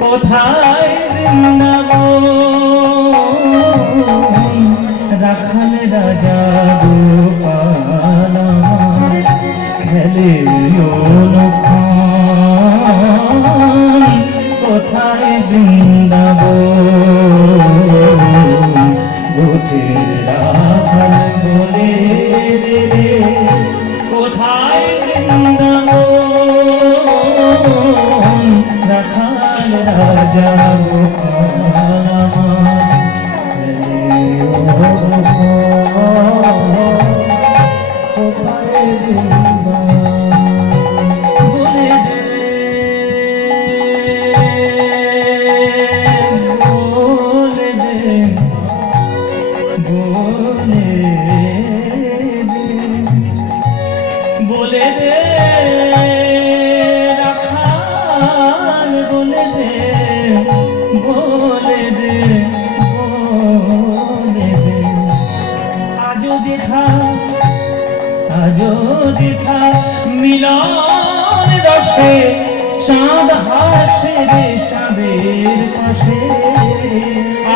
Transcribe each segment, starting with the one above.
কোথায় বৃন্দাবন রাখাল রাজা গোপাল খেলে কোথায় বৃন্দাবন গোঠে রাখাল বলে কোথায় বৃন্দাবন রাখাল রাজা বলে দে রাখাল বলে দে বলে দে বলে দে আজো দেখা মিলন রসে চাঁদ হাসে রে চাঁদের পাশে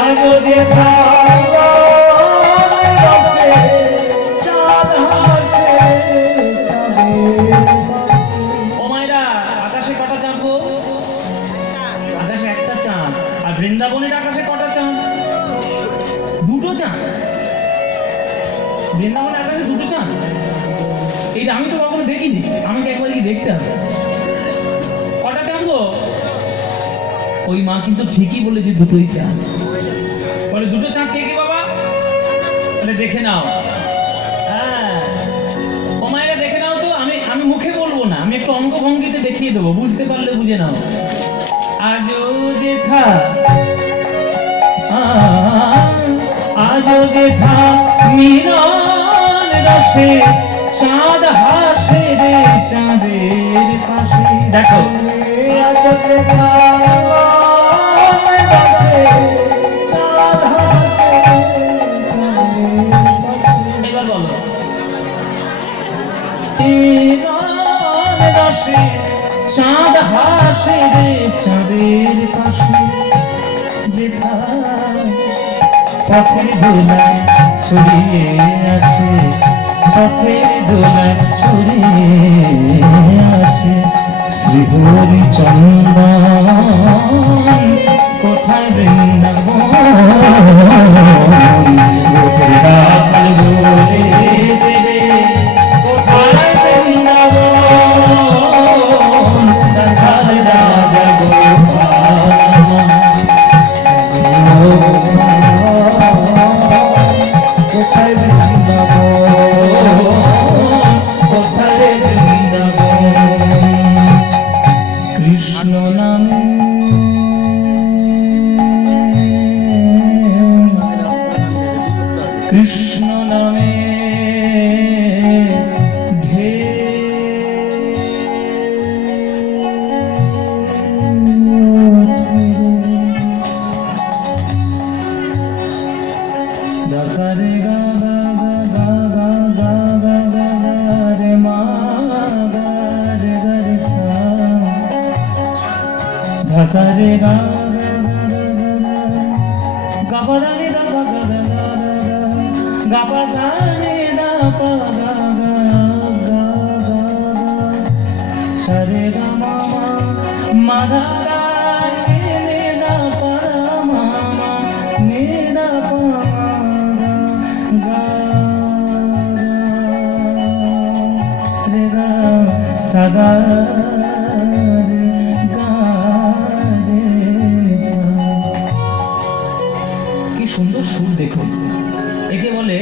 আজো দেখা বৃন্দাবনের আকাশে কটা চাঁদ? দুটো চাঁদ। বৃন্দাবনের আকাশে দুটো চাঁদ, এইটা আমি তো কখনো দেখিনি। আমাকে একবার কি দেখতে হবে। কটা চাঁদ গো? ওই মা কিন্তু ঠিকই বলেছে দুটোই চাঁদ। বলে দুটো চাঁদ কে কে বাবা? বলে দেখে নাও। হ্যাঁ ও মায়েরা দেখে নাও তো। আমি মুখে বলবো না, আমি একটু অঙ্গভঙ্গিতে দেখিয়ে দেবো, বুঝতে পারলে বুঝে নাও। আজো যেথা আজো যেথা মিলন রসে চাঁদ হাসে রে চাঁদের পাশে। দেখো আজো যেথা চাঁদ হাসে এবার বলো মিলন রসে চাঁদ হাসে রে চাঁদের পাশে। যেথা পথের দোলায় ছড়িয়ে আছে, পথের দোলায় ছড়িয়ে আছে শ্রীহরি চন্দন কোথায় বৃন্দাবন রাখাল বলে দেবে কোথায় বৃন্দাবন রাখাল রাজা গোপাল কোথায় বৃন্দাবন কোথায় বৃন্দাবন কৃষ্ণ নামে কৃষ্ণ নামে দশরে গা গা গা গা গা গা গা গা রে মা গা রে গা রে সা দশরে গা গা গা গা রে গা গা গা গা পা সা রে গা পা গা গা গা গা সরে গা মা মা গা সাগা কি সুন্দর সুর দেখুন। একে বলে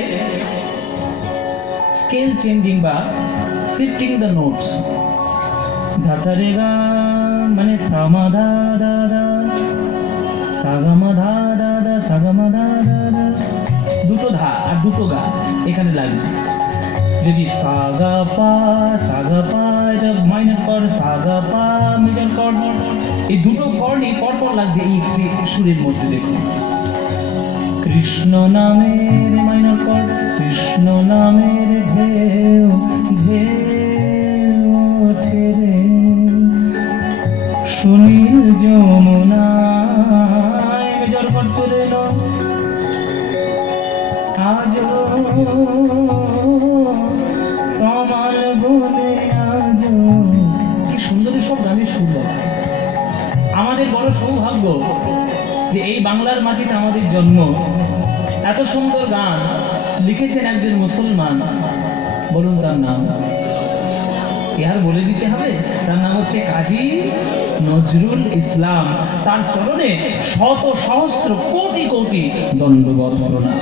স্কেল চেঞ্জিং বা শিফটিং দ্য নোটস। ধাসারে গা মানে সামাধা দা দা সাগামাধা দা দা সাগামাধা দা দা, দুটো ধা আর দুটো গা এখানে লাগছে। যদি সাগা পা এটা মাইনর কর্ড, সাগা পা মেজর কর্ড, এই দুটো কর্ডই পরপর লাগছে এই একটি সুরের মধ্যে। দেখুন কৃষ্ণ নামের মাইনর কর্ড, কৃষ্ণ নামের ঢেউ ঢেউ ওঠে রে সুনীল যমুনায় মেজর পর চলে এলো আজ তোমার বলে আজ। কি সুন্দর সব গানের সুন্দর। আমাদের বড় সৌভাগ্য যে এই বাংলার মাটিতে আমাদের জন্ম। এত সুন্দর গান লিখেছেন একজন মুসলমান, বলুন তার নাম। আর বলে দিতে হবে, তার নাম হচ্ছে কাজী নজরুল ইসলাম। তার চরণে শত সহস্র কোটি কোটি দণ্ডবত প্রণাম।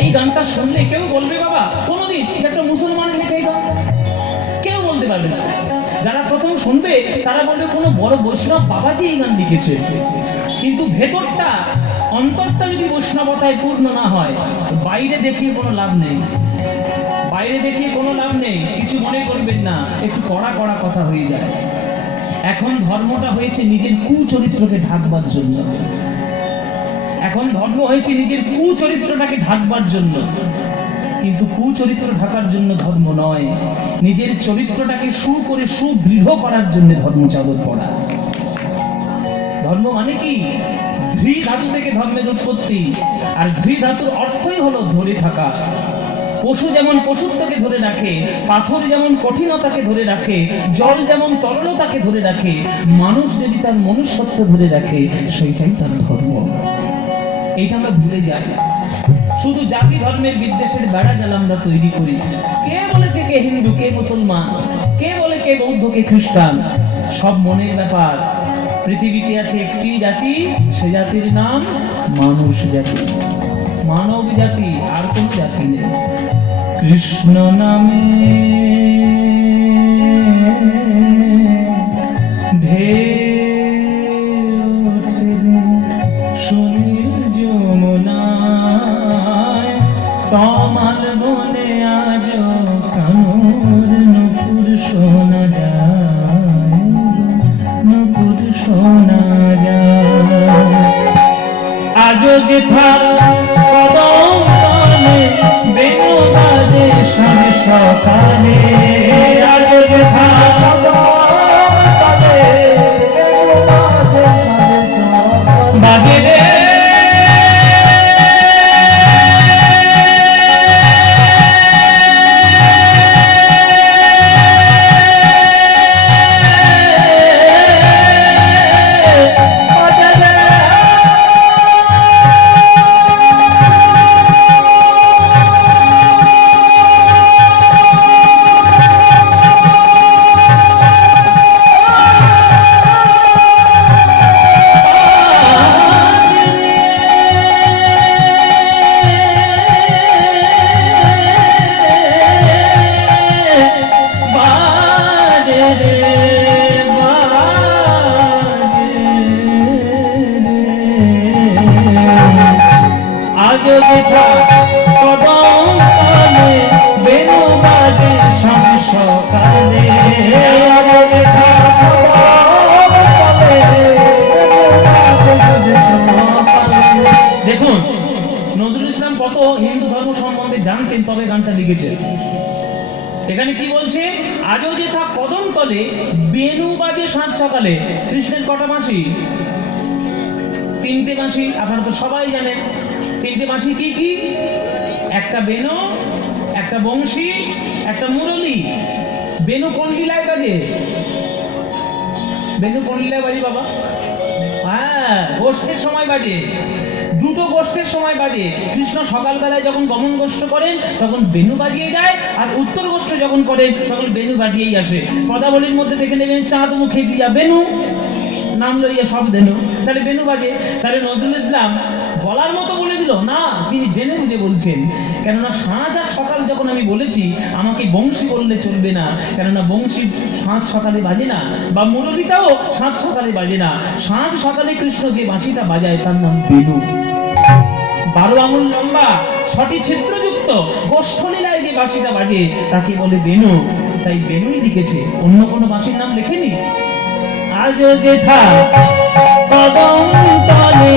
এই গানটা শুনলে কেউ বলবে বাবা কোনদিন একটা মুসলমান লেখা এই গান? কেউ বলতে পারবে না। যারা প্রথম শুনবে তারা বলবে কোনো বড় বৈষ্ণব বাবাজি এই গান লিখেছে। কিন্তু ভেতরটা, অন্তরটা যদি বৈষ্ণবতায় পূর্ণ না হয়, বাইরে দেখিয়ে কোনো লাভ নেই। বাইরে দেখিয়ে কোনো লাভ নেই। কিছু মনে করবেন না, একটু কড়া কড়া কথা হয়ে যায়। এখন ধর্মটা হয়েছে নিজের কুচরিত্রকে ঢাকবার জন্য। এখন ধর্ম হয়েছে নিজের কুচরিত্রটাকে ঢাকবার জন্য। কিন্তু কুচরিত্র ঢাকার জন্য ধর্ম নয়, নিজের চরিত্রটাকে করে সুদৃঢ় করার জন্য ধর্ম চাদর পড়া। ধর্ম মানে কি? ধৃ ধাতু থেকে ধর্মের উৎপত্তি। আর ধৃ ধাতুর অর্থই হলো ধরে থাকা। পশু যেমন পশুত্বকে ধরে রাখে, পাথর যেমন কঠিনতাকে ধরে রাখে, জল যেমন তরলতাকে ধরে রাখে, মানুষ যদি তার মনুষ্যত্ব ধরে রাখে, সেইটাই তার ধর্ম। এইটা আমরা ভুলে যাই। শুধু জাতি ধর্মের বিদ্বেষের বেড়া জাল আমরা তৈরি করি। কে বলেছে কে হিন্দু, কে মুসলমান, কে বলে কে বৌদ্ধ, কে খ্রিস্টান? সব মনের ব্যাপার। পৃথিবীতে আছে একটি জাতি, সে জাতির নাম মানুষ জাতি, মানব জাতি, আর কোন জাতি নেই। কৃষ্ণ নামে তোমার বলে আজ কানুর নুপুর শোনা যায়, নুপুর শোনা যায়। আজ যেথা কদম তলে বেনু বাজে সাঁঝ সকালে, আজ যেথা কদম তলে বেনু বাজে সাঁঝ সকালে, বাজে রে দেখুন নজরুল ইসলাম কত হিন্দু ধর্ম সম্বন্ধে জানতেন, তবে গানটা লিখেছেন। এখানে কি বলছে? আজও যেথা কদম তলে বেনু বাজে সাঁঝ সকালে। কৃষ্ণের কটা মাসি? তিনটে মাসি। আপনারা তো সবাই জানেন তিনটে মাসি কি কি? একটা বেনু, একটা বংশী, একটা মুরলী। বেনু কোন লীলায় বাজে? বেনু কোন লীলায় বাজে বাবা? হ্যাঁ, গোষ্ঠের সময় বাজে। দুটো গোষ্ঠের সময় বাজে। কৃষ্ণ সকালবেলায় যখন গমন গোষ্ঠ করেন তখন বেনু বাজিয়ে যায়, আর উত্তর গোষ্ঠ যখন করেন তখন বেনু বাজিয়েই আসে। পদাবলীর মধ্যে দেখে নেবেন চাঁদ মুখে দিয়া বেনু, নাম লইয়া সব দেনু, তাহলে বেনু বাজে। তাহলে নজরুল ইসলাম বলার মতো বলে দিল না, তিনি জেনে বুঝে বলছেন। কেননা সাঁঝ আর সকাল যখন আমি বলেছি, আমাকে বংশী বললে চলবে না, কেননা বংশী সাঁঝ সকালে বাজে না, বা মুরলীটাও সাঁঝ সকালে বাজে না। সাঁঝ সকালে কৃষ্ণ যে বাঁশিটা বাজায় তার নাম বেনু। 12 আঙুল লম্বা, 6টি ছিদ্রযুক্ত গোষ্ঠলীলায় যে বাঁশিটা বাজে তাকে বলে বেনু। তাই বেনুই লিখেছে, অন্য কোনো বাঁশির নাম লেখেনি। আজ যেথা কদম তলে